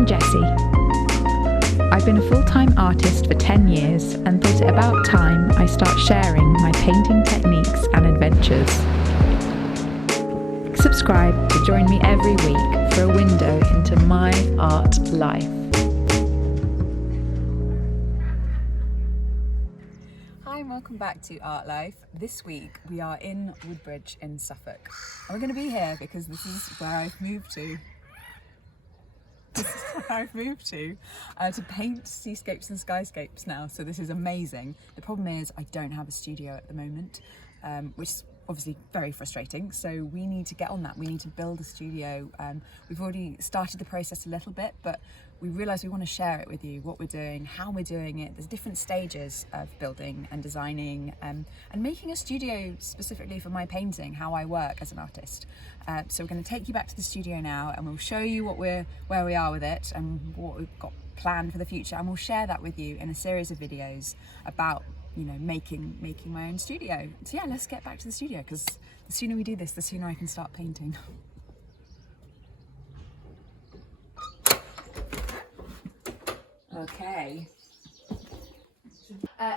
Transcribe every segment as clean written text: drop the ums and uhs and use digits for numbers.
I'm Jessie. I've been a full-time artist for 10 years and thought it about time I start sharing my painting techniques and adventures. Subscribe to join me every week for a window into my art life. Hi and welcome back to Art Life. This week we are in Woodbridge in Suffolk. And we're going to be here because this is where I've moved to. To paint seascapes and skyscapes now, so this is amazing. The problem is I don't have a studio at the moment, which is obviously very frustrating, so we need to get on that. We need to build a studio. We've already started the process a little bit, but we realise we want to share it with you, what we're doing, how we're doing it. There's different stages of building and designing and making a studio specifically for my painting, how I work as an artist. So we're going to take you back to the studio now and we'll show you where we are with it and what we've got planned for the future, and we'll share that with you in a series of videos about, you know, making my own studio. So yeah, let's get back to the studio, because the sooner we do this, the sooner I can start painting. Okay.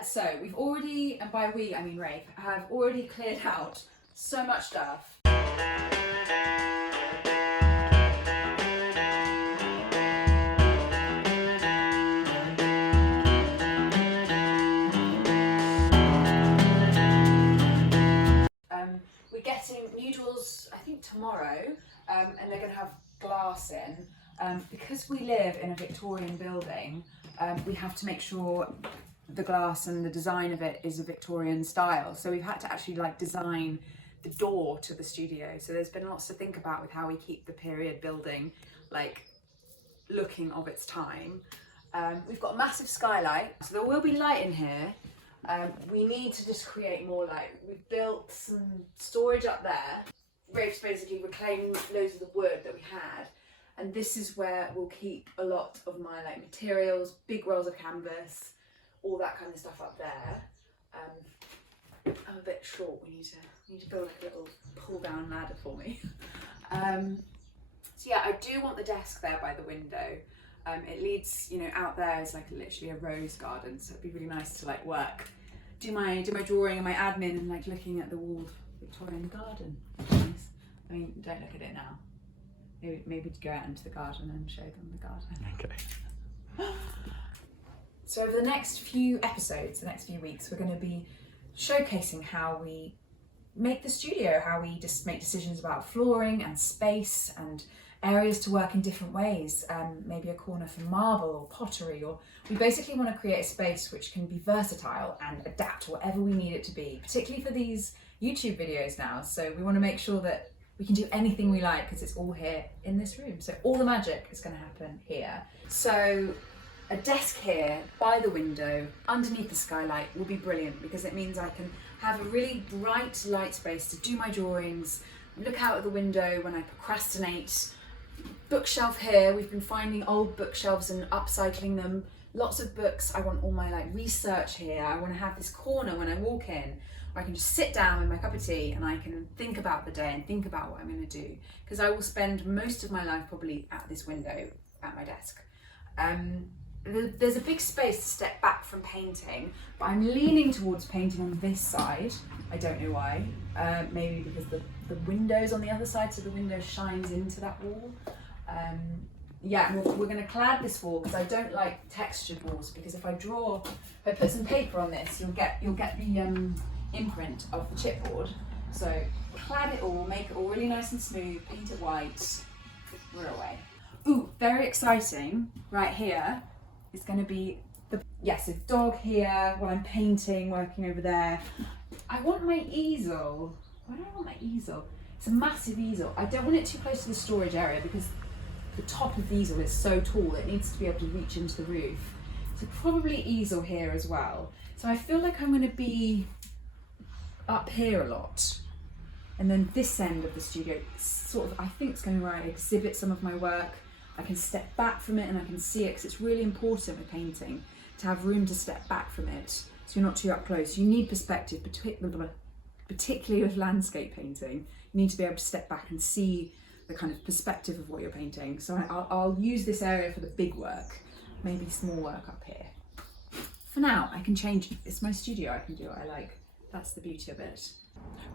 So we've already, and by we I mean Rafe, have already cleared out so much stuff. We're getting new doors, I think tomorrow, and they're going to have glass in. Because we live in a Victorian building, we have to make sure the glass and the design of it is a Victorian style. So we've had to actually design the door to the studio. So there's been lots to think about with how we keep the period building looking of its time. We've got a massive skylight, so there will be light in here. We need to just create more light. We've built some storage up there. Rafe's basically reclaimed loads of the wood that we had, and this is where we'll keep a lot of my materials, big rolls of canvas, all that kind of stuff up there. I'm a bit short. We need to build a little pull down ladder for me. So yeah, I do want the desk there by the window. It leads, out there is literally a rose garden, so it'd be really nice to work, do my drawing and my admin and looking at the walled Victorian garden. Nice. I mean, don't look at it now. Maybe to go out into the garden and show them the garden. Okay. So over the next few episodes, the next few weeks, we're going to be showcasing how we make the studio, how we just make decisions about flooring and space and areas to work in different ways. Maybe a corner for marble or pottery, or we basically want to create a space which can be versatile and adapt to whatever we need it to be, particularly for these YouTube videos now. So we want to make sure that we can do anything we like because it's all here in this room. So all the magic is going to happen here. So a desk here by the window underneath the skylight will be brilliant, because it means I can have a really bright light space to do my drawings, look out of the window when I procrastinate. Bookshelf here, we've been finding old bookshelves and upcycling them. Lots of books. I want all my research here. I want to have this corner when I walk in where I can just sit down with my cup of tea and I can think about the day and think about what I'm going to do, because I will spend most of my life probably at this window at my desk. There's a big space to step back from painting, but I'm leaning towards painting on this side. I don't know why. Maybe because the window's on the other side, so the window shines into that wall. Yeah, we're going to clad this wall because I don't like textured walls, because if I put some paper on this, you'll get the imprint of the chipboard. So clad it all, make it all really nice and smooth, paint it white, we're away. Ooh, very exciting, right here is going to be the dog here while I'm painting, working over there. I want my easel. Why do I want my easel? It's a massive easel. I don't want it too close to the storage area because the top of the easel is so tall, it needs to be able to reach into the roof. So probably easel here as well. So I feel like I'm going to be up here a lot. And then this end of the studio, I think it's going to where I exhibit some of my work. I can step back from it and I can see it, because it's really important with painting to have room to step back from it so you're not too up close. You need perspective, particularly with landscape painting. You need to be able to step back and see the kind of perspective of what you're painting. So I'll use this area for the big work, maybe small work up here. For now, I can change, it's my studio, I can do what I like. That's the beauty of it.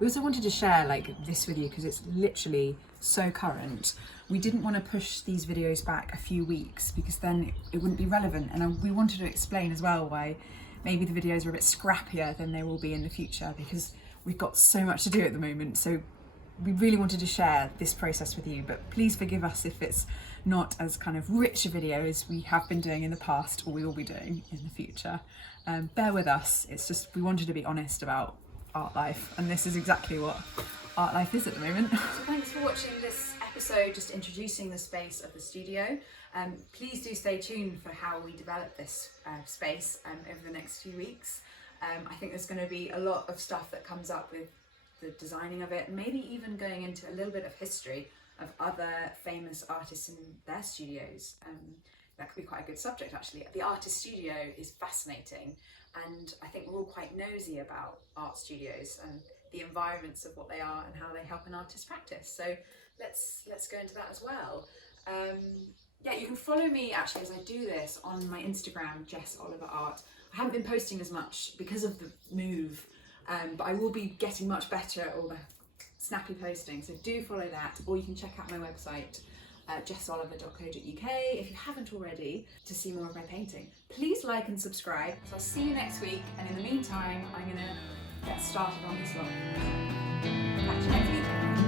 We also wanted to share like this with you because it's literally so current. We didn't want to push these videos back a few weeks because then it wouldn't be relevant, and we wanted to explain as well why maybe the videos are a bit scrappier than they will be in the future, because we've got so much to do at the moment. So we really wanted to share this process with you, but please forgive us if it's not as kind of rich a video as we have been doing in the past or we will be doing in the future. Bear with us, it's just we wanted to be honest about art life, and this is exactly what art life is at the moment. So thanks for watching this episode, just introducing the space of the studio. Please do stay tuned for how we develop this space over the next few weeks. I think there's going to be a lot of stuff that comes up with the designing of it, and maybe even going into a little bit of history of other famous artists in their studios. That could be quite a good subject actually. The artist studio is fascinating, and I think we're all quite nosy about art studios and the environments of what they are and how they help an artist practice. So let's go into that as well. Yeah, you can follow me actually as I do this on my Instagram, Jess Oliver Art. I haven't been posting as much because of the move, but I will be getting much better at all the snappy posting, so do follow that, or you can check out my website, jessoliver.co.uk, if you haven't already, to see more of my painting. Please like and subscribe. So I'll see you next week, and in the meantime I'm going to get started on this one. Catch you next week.